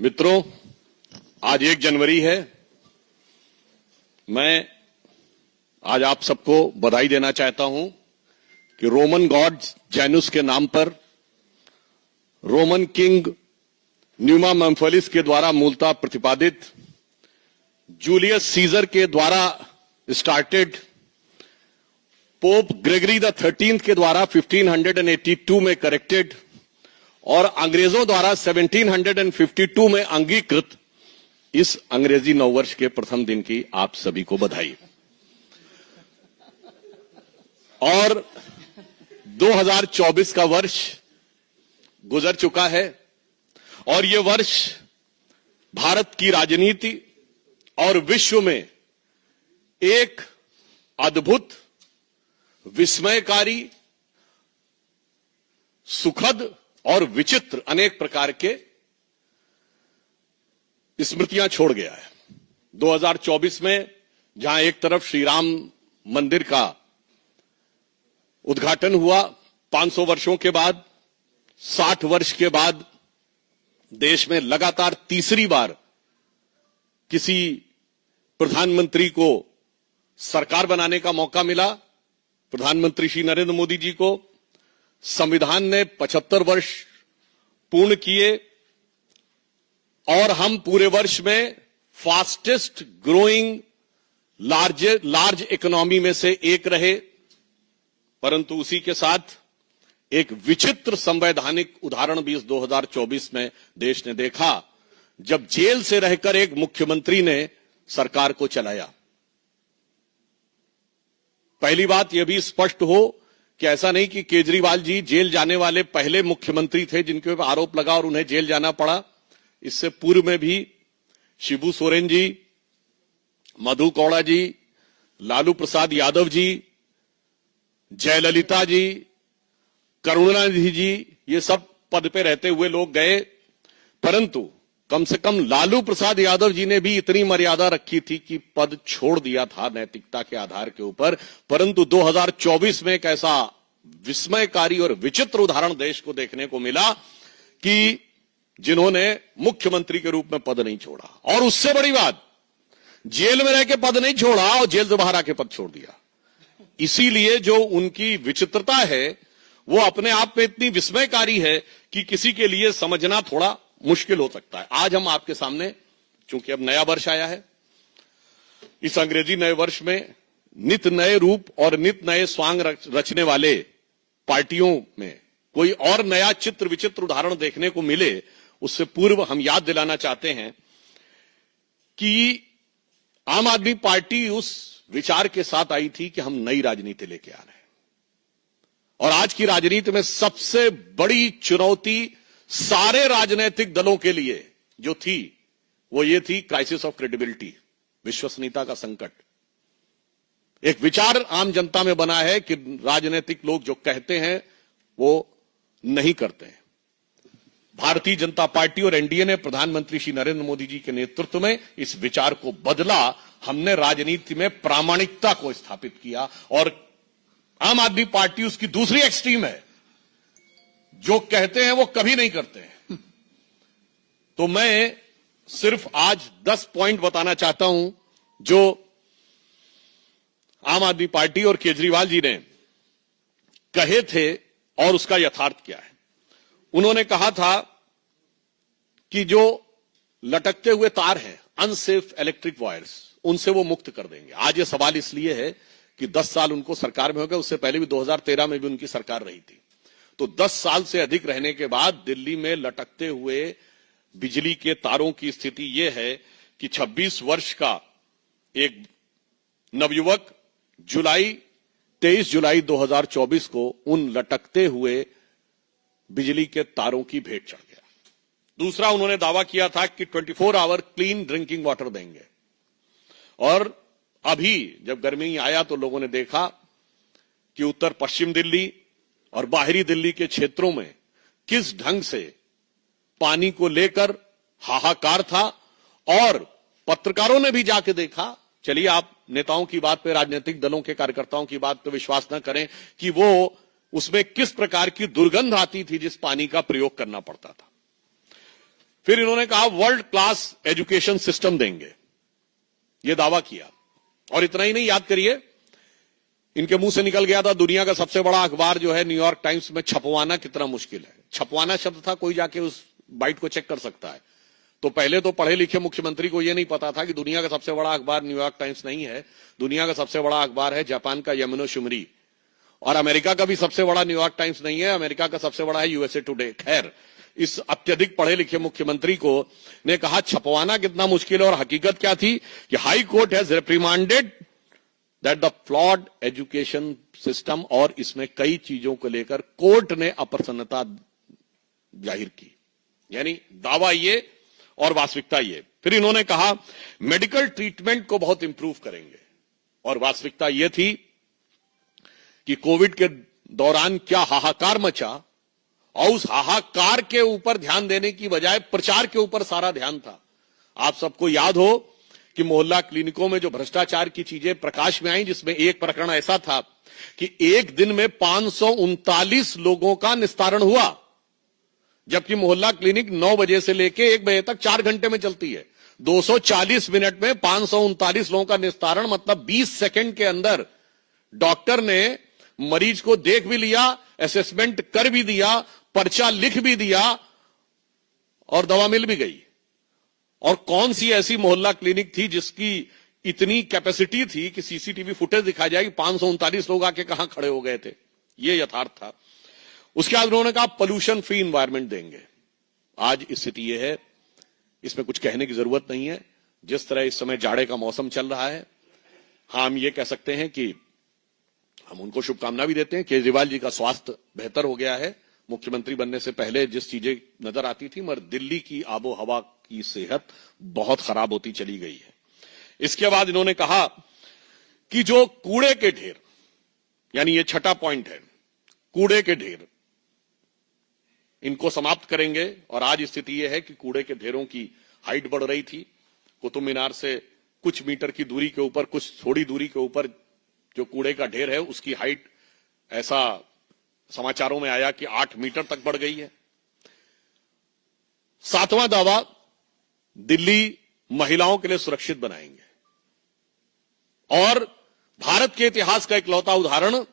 मित्रों, आज 1 जनवरी है। मैं आज आप सबको बधाई देना चाहता हूं कि रोमन गॉड जैनुस के नाम पर रोमन किंग न्यूमा मेम्फिलिस के द्वारा मूलतः प्रतिपादित, जूलियस सीजर के द्वारा स्टार्टेड, पोप ग्रेगरी द 13 के द्वारा 1582 में करेक्टेड और अंग्रेजों द्वारा 1752 में अंगीकृत इस अंग्रेजी नववर्ष के प्रथम दिन की आप सभी को बधाई। और 2024 का वर्ष गुजर चुका है और यह वर्ष भारत की राजनीति और विश्व में एक अद्भुत, विस्मयकारी, सुखद और विचित्र अनेक प्रकार के स्मृतियां छोड़ गया है। 2024 में जहां एक तरफ श्री राम मंदिर का उद्घाटन हुआ 500 वर्षों के बाद, 60 वर्ष के बाद देश में लगातार तीसरी बार किसी प्रधानमंत्री को सरकार बनाने का मौका मिला। प्रधानमंत्री श्री नरेंद्र मोदी जी को संविधान ने 75 वर्ष पूर्ण किए और हम पूरे वर्ष में फास्टेस्ट ग्रोइंग लार्ज इकोनॉमी में से एक रहे। परंतु उसी के साथ एक विचित्र संवैधानिक उदाहरण भी इस 2024 में देश ने देखा, जब जेल से रहकर एक मुख्यमंत्री ने सरकार को चलाया। पहली बात यह भी स्पष्ट हो कि ऐसा नहीं कि केजरीवाल जी जेल जाने वाले पहले मुख्यमंत्री थे जिनके ऊपर आरोप लगा और उन्हें जेल जाना पड़ा। इससे पूर्व में भी शिबू सोरेन जी, मधु कौड़ा जी, लालू प्रसाद यादव जी, जयललिता जी, करुणानिधि जी, ये सब पद पे रहते हुए लोग गए। परंतु कम से कम लालू प्रसाद यादव जी ने भी इतनी मर्यादा रखी थी कि पद छोड़ दिया था नैतिकता के आधार के ऊपर। परंतु 2024 में एक ऐसा विस्मयकारी और विचित्र उदाहरण देश को देखने को मिला कि जिन्होंने मुख्यमंत्री के रूप में पद नहीं छोड़ा, और उससे बड़ी बात, जेल में रह के पद नहीं छोड़ा और जेल से बाहर आके पद छोड़ दिया। इसीलिए जो उनकी विचित्रता है वो अपने आप में इतनी विस्मयकारी है कि किसी के लिए समझना थोड़ा मुश्किल हो सकता है। आज हम आपके सामने, चूंकि अब नया वर्ष आया है, इस अंग्रेजी नए वर्ष में नित नए रूप और नित नए स्वांग रचने वाले पार्टियों में कोई और नया चित्र विचित्र उदाहरण देखने को मिले, उससे पूर्व हम याद दिलाना चाहते हैं कि आम आदमी पार्टी उस विचार के साथ आई थी कि हम नई राजनीति लेके आ रहे हैं। और आज की राजनीति में सबसे बड़ी चुनौती सारे राजनीतिक दलों के लिए जो थी वो ये थी क्राइसिस ऑफ क्रेडिबिलिटी, विश्वसनीयता का संकट। एक विचार आम जनता में बना है कि राजनीतिक लोग जो कहते हैं वो नहीं करते हैं। भारतीय जनता पार्टी और एनडीए ने प्रधानमंत्री श्री नरेंद्र मोदी जी के नेतृत्व में इस विचार को बदला। हमने राजनीति में प्रामाणिकता को स्थापित किया और आम आदमी पार्टी उसकी दूसरी एक्सट्रीम है, जो कहते हैं वो कभी नहीं करते हैं। तो मैं सिर्फ आज 10 पॉइंट बताना चाहता हूं जो आम आदमी पार्टी और केजरीवाल जी ने कहे थे और उसका यथार्थ क्या है। उन्होंने कहा था कि जो लटकते हुए तार हैं, अनसेफ इलेक्ट्रिक वायर्स, उनसे वो मुक्त कर देंगे। आज ये सवाल इसलिए है कि 10 साल उनको सरकार में हो गए, उससे पहले भी 2013 में भी उनकी सरकार रही थी। तो 10 साल से अधिक रहने के बाद दिल्ली में लटकते हुए बिजली के तारों की स्थिति यह है कि 26 वर्ष का एक नवयुवक 23 जुलाई 2024 को उन लटकते हुए बिजली के तारों की भेंट चढ़ गया। दूसरा, उन्होंने दावा किया था कि 24 आवर क्लीन ड्रिंकिंग वाटर देंगे। और अभी जब गर्मी आया तो लोगों ने देखा कि उत्तर पश्चिम दिल्ली और बाहरी दिल्ली के क्षेत्रों में किस ढंग से पानी को लेकर हाहाकार था। और पत्रकारों ने भी जाके देखा। चलिए, आप नेताओं की बात पे, राजनीतिक दलों के कार्यकर्ताओं की बात पे विश्वास न करें कि वो उसमें किस प्रकार की दुर्गंध आती थी जिस पानी का प्रयोग करना पड़ता था। फिर इन्होंने कहा वर्ल्ड क्लास एजुकेशन सिस्टम देंगे, यह दावा किया। और इतना ही नहीं, याद करिए, इनके मुंह से निकल गया था दुनिया का सबसे बड़ा अखबार जो है न्यूयॉर्क टाइम्स में छपवाना कितना मुश्किल है। छपवाना शब्द था, कोई जाके उस बाइट को चेक कर सकता है। तो पहले तो पढ़े लिखे मुख्यमंत्री को यह नहीं पता था कि दुनिया का सबसे बड़ा अखबार न्यूयॉर्क टाइम्स नहीं है, दुनिया का सबसे बड़ा अखबार है जापान का यामिनो शिमरी, और अमेरिका का भी सबसे बड़ा न्यूयॉर्क टाइम्स नहीं है, अमेरिका का सबसे बड़ा है यूएसए टुडे। खैर, इस अत्यधिक पढ़े लिखे मुख्यमंत्री को ने कहा छपवाना कितना मुश्किल है, और हकीकत क्या थी कि high court has reprimanded that the flawed education system, और इसमें कई चीजों को लेकर कोर्ट ने अप्रसन्नता जाहिर की। यानी दावा ये और वास्तविकता ये। फिर इन्होंने कहा मेडिकल ट्रीटमेंट को बहुत इंप्रूव करेंगे, और वास्तविकता यह थी कि कोविड के दौरान क्या हाहाकार मचा, और उस हाहाकार के ऊपर ध्यान देने की बजाय प्रचार के ऊपर सारा ध्यान था। आप सबको याद हो कि मोहल्ला क्लिनिकों में जो भ्रष्टाचार की चीजें प्रकाश में आई, जिसमें एक प्रकरण ऐसा था कि एक दिन में 539 लोगों का निस्तारण हुआ, जबकि मोहल्ला क्लिनिक 9 बजे से लेके 1 बजे तक 4 घंटे में चलती है। 240 मिनट में 539 लोगों का निस्तारण, मतलब 20 सेकंड के अंदर डॉक्टर ने मरीज को देख भी लिया, असेसमेंट कर भी दिया, पर्चा लिख भी दिया, और दवा मिल भी गई। और कौन सी ऐसी मोहल्ला क्लिनिक थी जिसकी इतनी कैपेसिटी थी कि सीसीटीवी फुटेज दिखा जाए कि 539 लोग आके कहां खड़े हो गए थे। यह यथार्थ था। उसके बाद उन्होंने कहा पोल्यूशन फ्री एनवायरनमेंट देंगे। आज स्थिति यह है, इसमें कुछ कहने की जरूरत नहीं है। जिस तरह इस समय जाड़े का मौसम चल रहा है, हाँ, हम ये कह सकते हैं कि हम उनको शुभकामना भी देते हैं। केजरीवाल जी का स्वास्थ्य बेहतर हो गया है। मुख्यमंत्री बनने से पहले जिस चीजें नजर आती थी, मगर दिल्ली की आबो हवा की सेहत बहुत खराब होती चली गई है। इसके बाद इन्होंने कहा कि जो कूड़े के ढेर, यानी ये छठा पॉइंट है, कूड़े के ढेर, इनको समाप्त करेंगे। और आज स्थिति यह है कि कूड़े के ढेरों की हाइट बढ़ रही थी। कुतुब मीनार से कुछ मीटर की दूरी के ऊपर, कुछ थोड़ी दूरी के ऊपर जो कूड़े का ढेर है, उसकी हाइट ऐसा समाचारों में आया कि 8 मीटर तक बढ़ गई है। 7वां दावा, दिल्ली महिलाओं के लिए सुरक्षित बनाएंगे। और भारत के इतिहास का इकलौता उदाहरण,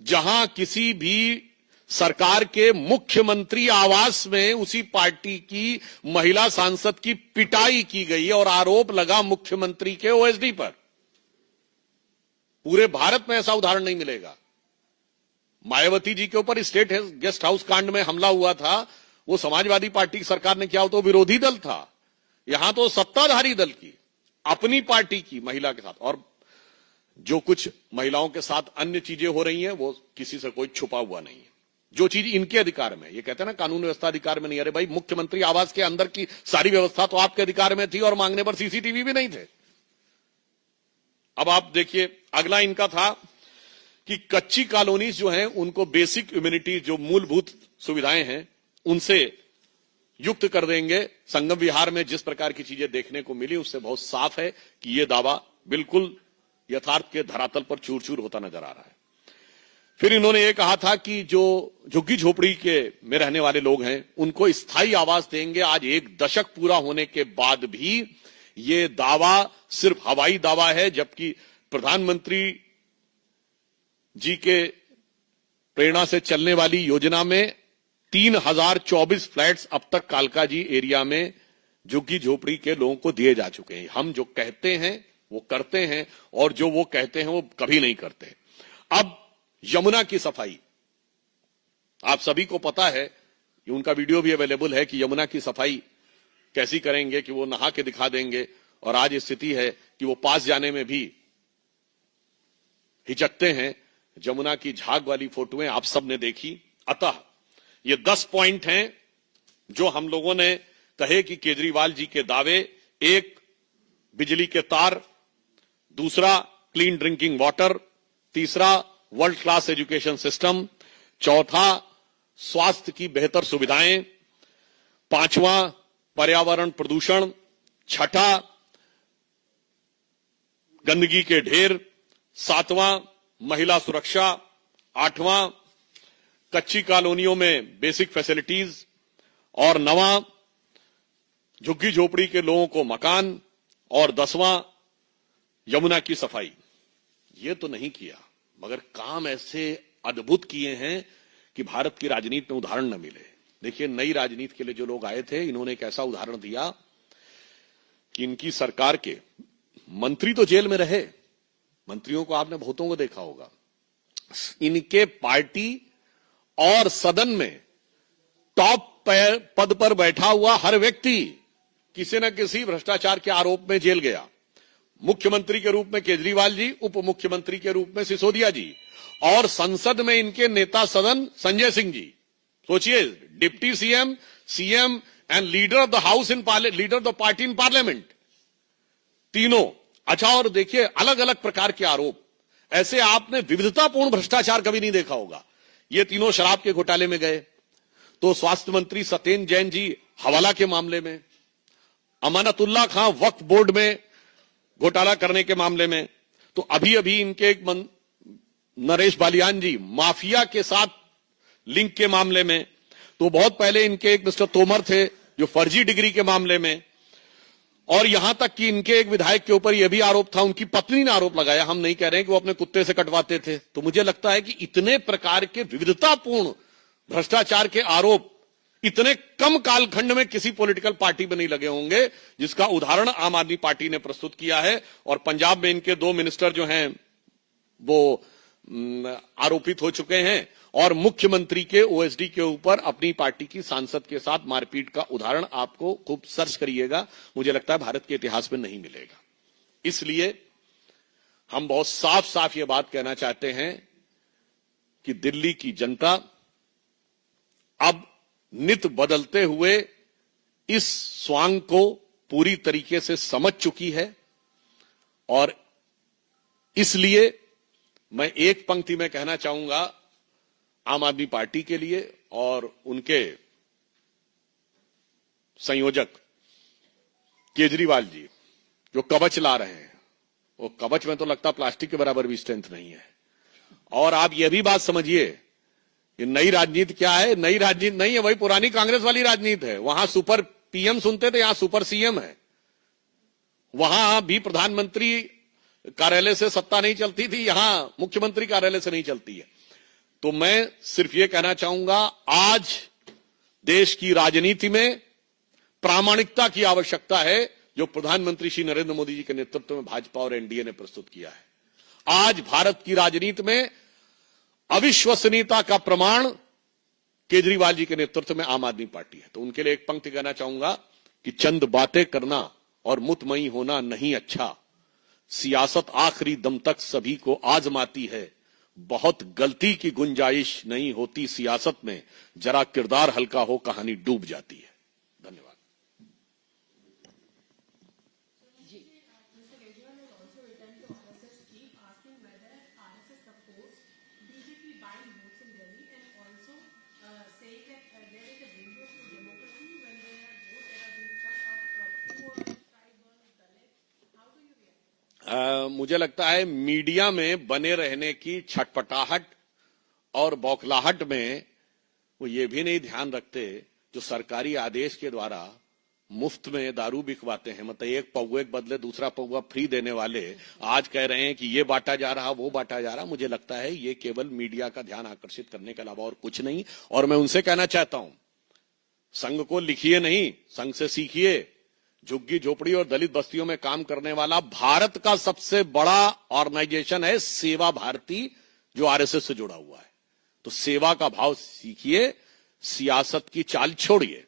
जहां किसी भी सरकार के मुख्यमंत्री आवास में उसी पार्टी की महिला सांसद की पिटाई की गई और आरोप लगा मुख्यमंत्री के ओएसडी पर। पूरे भारत में ऐसा उदाहरण नहीं मिलेगा। मायावती जी के ऊपर स्टेट गेस्ट हाउस कांड में हमला हुआ था, वो समाजवादी पार्टी की सरकार ने किया, तो विरोधी दल था। यहां तो सत्ताधारी दल की, अपनी पार्टी की महिला के साथ। और जो कुछ महिलाओं के साथ अन्य चीजें हो रही हैं, वो किसी से कोई छुपा हुआ नहीं है। जो चीज इनके अधिकार में, ये कहते हैं ना कानून व्यवस्था अधिकार में नहीं। अरे भाई, मुख्यमंत्री आवास के अंदर की सारी व्यवस्था तो आपके अधिकार में थी, और मांगने पर सीसीटीवी भी नहीं थे। अब आप देखिए, अगला इनका था कि कच्ची कॉलोनीज जो हैं, उनको बेसिक इम्यूनिटी, जो मूलभूत सुविधाएं हैं, उनसे युक्त कर देंगे। संगम विहार में जिस प्रकार की चीजें देखने को मिली, उससे बहुत साफ है कि यह दावा बिल्कुल यथार्थ के धरातल पर चूर चूर होता नजर आ रहा है। फिर इन्होंने ये कहा था कि जो झुग्गी झोपड़ी के में रहने वाले लोग हैं, उनको स्थायी आवास देंगे। आज 1 दशक पूरा होने के बाद भी ये दावा सिर्फ हवाई दावा है, जबकि प्रधानमंत्री जी के प्रेरणा से चलने वाली योजना में 3024 फ्लैट्स अब तक कालकाजी एरिया में झुग्गी झोपड़ी के लोगों को दिए जा चुके हैं। हम जो कहते हैं वो करते हैं, और जो वो कहते हैं वो कभी नहीं करते। अब यमुना की सफाई, आप सभी को पता है, उनका वीडियो भी अवेलेबल है कि यमुना की सफाई कैसी करेंगे, कि वो नहा के दिखा देंगे। और आज स्थिति है कि वो पास जाने में भी हिचकते हैं। यमुना की झाग वाली फोटोएं आप सबने देखी। अतः ये 10 पॉइंट हैं जो हम लोगों ने कहे कि केजरीवाल जी के दावे। 1, बिजली के तार। 2, clean drinking water. 3, world class education system. 4, स्वास्थ्य की बेहतर सुविधाएं। 5वां, पर्यावरण प्रदूषण। 6, गंदगी के ढेर। 7वां, महिला सुरक्षा। 8वां, कच्ची कॉलोनियों में बेसिक फैसिलिटीज। और 9वां, झुग्गी झोपड़ी के लोगों को मकान, और 10वां यमुना की सफाई। ये तो नहीं किया, मगर काम ऐसे अद्भुत किए हैं कि भारत की राजनीति में उदाहरण न मिले। देखिए, नई राजनीति के लिए जो लोग आए थे, इन्होंने एक ऐसा उदाहरण दिया कि इनकी सरकार के मंत्री तो जेल में रहे, मंत्रियों को आपने बहुतों को देखा होगा, इनके पार्टी और सदन में टॉप पद पर बैठा हुआ हर व्यक्ति किसी न किसी भ्रष्टाचार के आरोप में जेल गया। मुख्यमंत्री के रूप में केजरीवाल जी, उप मुख्यमंत्री के रूप में सिसोदिया जी, और संसद में इनके नेता सदन संजय सिंह जी। सोचिए, deputy CM, CM and leader of the house in leader of the party in parliament, तीनों। अच्छा, और देखिए अलग अलग प्रकार के आरोप, ऐसे आपने विविधतापूर्ण भ्रष्टाचार कभी नहीं देखा होगा। ये तीनों शराब के घोटाले में गए, तो स्वास्थ्य मंत्री सत्येंद्र जैन जी हवाला के मामले में, अमानतुल्लाह खां वक्फ बोर्ड में घोटाला करने के मामले में, तो अभी अभी इनके एक नरेश बालियान जी माफिया के साथ लिंक के मामले में, तो बहुत पहले इनके एक मिस्टर तोमर थे जो फर्जी डिग्री के मामले में, और यहां तक कि इनके एक विधायक के ऊपर यह भी आरोप था, उनकी पत्नी ने आरोप लगाया, हम नहीं कह रहे हैं कि वो अपने कुत्ते से कटवाते थे। तो मुझे लगता है कि इतने प्रकार के विविधतापूर्ण भ्रष्टाचार के आरोप इतने कम कालखंड में किसी पॉलिटिकल पार्टी में नहीं लगे होंगे, जिसका उदाहरण आम आदमी पार्टी ने प्रस्तुत किया है। और पंजाब में इनके 2 मिनिस्टर जो हैं वो आरोपित हो चुके हैं, और मुख्यमंत्री के ओएसडी के ऊपर अपनी पार्टी की सांसद के साथ मारपीट का उदाहरण आपको खूब सर्च करिएगा, मुझे लगता है भारत के इतिहास में नहीं मिलेगा। इसलिए हम बहुत साफ साफ ये बात कहना चाहते हैं कि दिल्ली की जनता अब नित बदलते हुए इस स्वांग को पूरी तरीके से समझ चुकी है, और इसलिए मैं एक पंक्ति में कहना चाहूंगा आम आदमी पार्टी के लिए और उनके संयोजक केजरीवाल जी जो कवच ला रहे हैं, वो कवच में तो लगता प्लास्टिक के बराबर भी स्ट्रेंथ नहीं है। और आप यह भी बात समझिए, ये नई राजनीति क्या है? नई राजनीति नहीं है, वही पुरानी कांग्रेस वाली राजनीति है। वहां सुपर पीएम सुनते थे, यहां सुपर सीएम है। वहां भी प्रधानमंत्री कार्यालय से सत्ता नहीं चलती थी, यहां मुख्यमंत्री कार्यालय से नहीं चलती है। तो मैं सिर्फ ये कहना चाहूंगा, आज देश की राजनीति में प्रामाणिकता की आवश्यकता है, जो प्रधानमंत्री श्री नरेंद्र मोदी जी के नेतृत्व में भाजपा और एनडीए ने प्रस्तुत किया है। आज भारत की राजनीति में अविश्वसनीयता का प्रमाण केजरीवाल जी के नेतृत्व में आम आदमी पार्टी है। तो उनके लिए एक पंक्ति कहना चाहूंगा कि चंद बातें करना और मुतमई होना नहीं अच्छा, सियासत आखिरी दम तक सभी को आजमाती है, बहुत गलती की गुंजाइश नहीं होती सियासत में, जरा किरदार हल्का हो कहानी डूब जाती है। धन्यवाद। मुझे लगता है मीडिया में बने रहने की छटपटाहट और बौखलाहट में वो ये भी नहीं ध्यान रखते, जो सरकारी आदेश के द्वारा मुफ्त में दारू बिकवाते हैं, मतलब एक पौवे के बदले दूसरा पौवा फ्री देने वाले आज कह रहे हैं कि ये बांटा जा रहा, वो बांटा जा रहा। मुझे लगता है ये केवल मीडिया का ध्यान आकर्षित करने के अलावा और कुछ नहीं। और मैं उनसे कहना चाहता हूं, संघ को लिखिए नहीं, संघ से सीखिए। झुग्गी झोपड़ी और दलित बस्तियों में काम करने वाला भारत का सबसे बड़ा ऑर्गेनाइजेशन है सेवा भारती, जो आरएसएस से जुड़ा हुआ है। तो सेवा का भाव सीखिए, सियासत की चाल छोड़िए।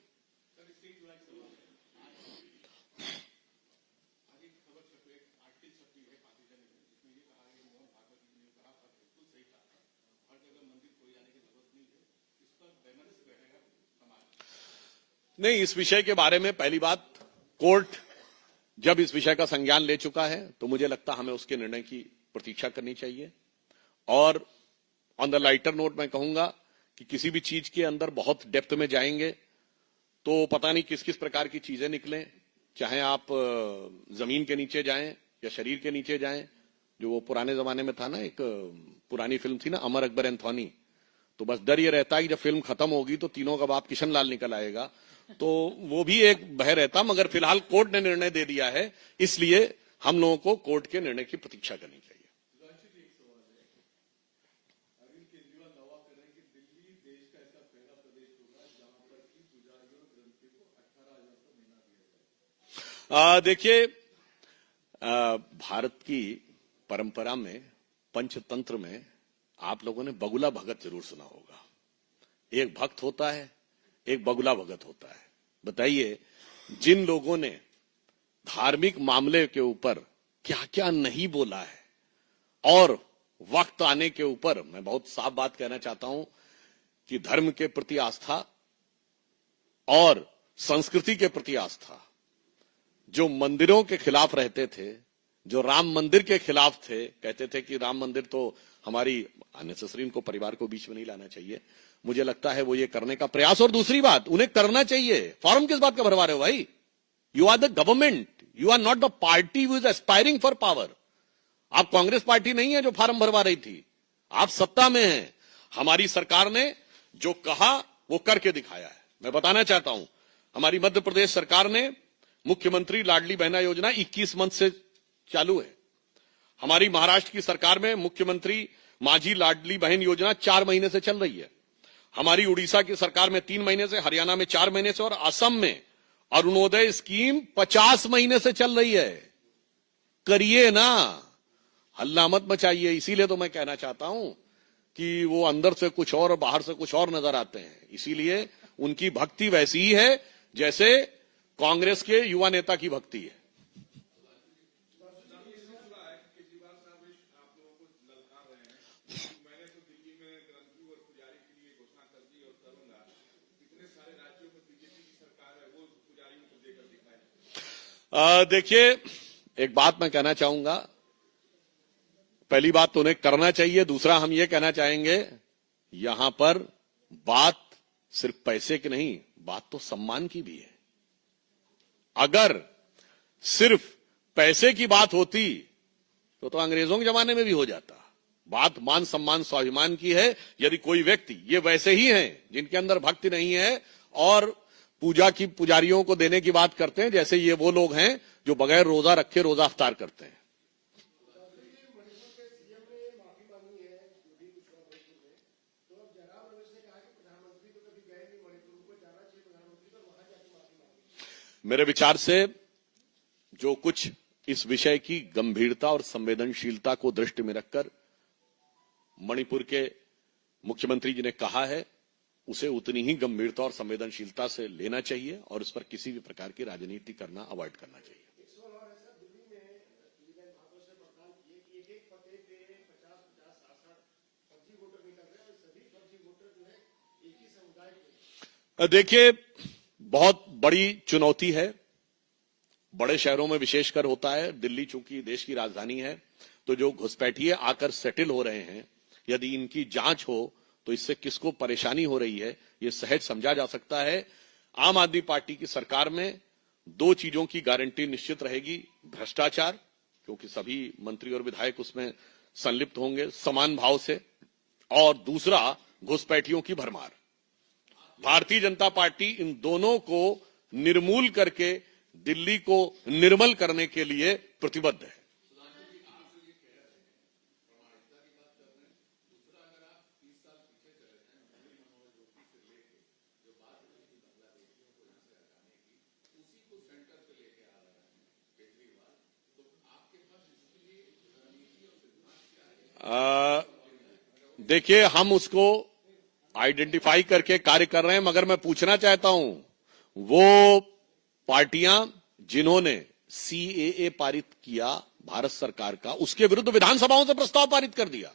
नहीं, इस विषय के बारे में पहली बात, कोर्ट जब इस विषय का संज्ञान ले चुका है तो मुझे लगता हमें उसके निर्णय की प्रतीक्षा करनी चाहिए। और ऑन द लाइटर नोट मैं कहूंगा कि किसी भी चीज के अंदर बहुत डेप्थ में जाएंगे तो पता नहीं किस किस प्रकार की चीजें निकलें, चाहे आप जमीन के नीचे जाएं या शरीर के नीचे जाएं। जो वो पुराने जमाने में था ना, एक पुरानी फिल्म थी ना, अमर अकबर एंथोनी, तो बस डर ये रहता है कि जब फिल्म खत्म होगी तो तीनों का बाप किशन लाल निकल आएगा तो वो भी एक भय रहता, मगर फिलहाल कोर्ट ने निर्णय दे दिया है, इसलिए हम लोगों को कोर्ट के निर्णय की प्रतीक्षा करनी चाहिए। देखिए, भारत की परंपरा में, पंचतंत्र में आप लोगों ने बगुला भगत जरूर सुना होगा। एक भक्त होता है, एक बगुला भगत होता है। बताइए, जिन लोगों ने धार्मिक मामले के ऊपर क्या क्या नहीं बोला है, और वक्त आने के ऊपर मैं बहुत साफ बात कहना चाहता हूं कि धर्म के प्रति आस्था और संस्कृति के प्रति आस्था, जो मंदिरों के खिलाफ रहते थे, जो राम मंदिर के खिलाफ थे, कहते थे कि राम मंदिर तो हमारी अननेसेसरी, इनको परिवार को बीच में नहीं लाना चाहिए, मुझे लगता है वो ये करने का प्रयास। और दूसरी बात, उन्हें करना चाहिए। फॉर्म किस बात का भरवा रहे हो भाई? You are the government, you are not the party who is aspiring for power. आप कांग्रेस पार्टी नहीं है जो फॉर्म भरवा रही थी, आप सत्ता में हैं। हमारी सरकार ने जो कहा वो करके दिखाया है। मैं बताना चाहता हूं, हमारी मध्य प्रदेश सरकार ने मुख्यमंत्री लाडली बहना योजना 21 मंथ से चालू है। हमारी महाराष्ट्र की सरकार में मुख्यमंत्री माझी लाडली बहन योजना 4 महीने से चल रही है। हमारी उड़ीसा की सरकार में 3 महीने से, हरियाणा में 4 महीने से, और असम में अरुणोदय स्कीम 50 महीने से चल रही है। करिए ना, हल्ला मत मचाइए। इसीलिए तो मैं कहना चाहता हूं कि वो अंदर से कुछ और बाहर से कुछ और नजर आते हैं। इसीलिए उनकी भक्ति वैसी ही है जैसे कांग्रेस के युवा नेता की भक्ति है। देखिए, एक बात मैं कहना चाहूंगा। पहली बात तो उन्हें करना चाहिए। दूसरा, हम ये कहना चाहेंगे, यहां पर बात सिर्फ पैसे की नहीं, बात तो सम्मान की भी है। अगर सिर्फ पैसे की बात होती तो अंग्रेजों के जमाने में भी हो जाता। बात मान सम्मान स्वाभिमान की है। यदि कोई व्यक्ति, ये वैसे ही हैं जिनके अंदर भक्ति नहीं है और पूजा की पुजारियों को देने की बात करते हैं, जैसे ये वो लोग हैं जो बगैर रोजा रखे रोजा अफ्तार करते हैं। मेरे विचार से जो कुछ इस विषय की गंभीरता और संवेदनशीलता को दृष्टि में रखकर मणिपुर के मुख्यमंत्री जी ने कहा है, उसे उतनी ही गंभीरता और संवेदनशीलता से लेना चाहिए और इस पर किसी भी प्रकार की राजनीति करना अवॉइड करना चाहिए। देखिए, बहुत बड़ी चुनौती है। बड़े शहरों में विशेषकर होता है। दिल्ली चूंकि देश की राजधानी है, तो जो घुसपैठिए आकर सेटल हो रहे हैं, यदि इनकी जांच हो तो इससे किसको परेशानी हो रही है ये सहज समझा जा सकता है। आम आदमी पार्टी की सरकार में 2 चीजों की गारंटी निश्चित रहेगी। भ्रष्टाचार, क्योंकि सभी मंत्री और विधायक उसमें संलिप्त होंगे समान भाव से, और दूसरा घुसपैठियों की भरमार। भारतीय जनता पार्टी इन दोनों को निर्मूल करके दिल्ली को निर्मल करने के लिए प्रतिबद्ध है। देखिए, हम उसको आइडेंटिफाई करके कार्य कर रहे हैं, मगर मैं पूछना चाहता हूं, वो पार्टियां जिन्होंने सीएए पारित किया भारत सरकार का, उसके विरुद्ध विधानसभाओं से प्रस्ताव पारित कर दिया,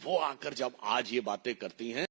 वो आकर जब आज ये बातें करती हैं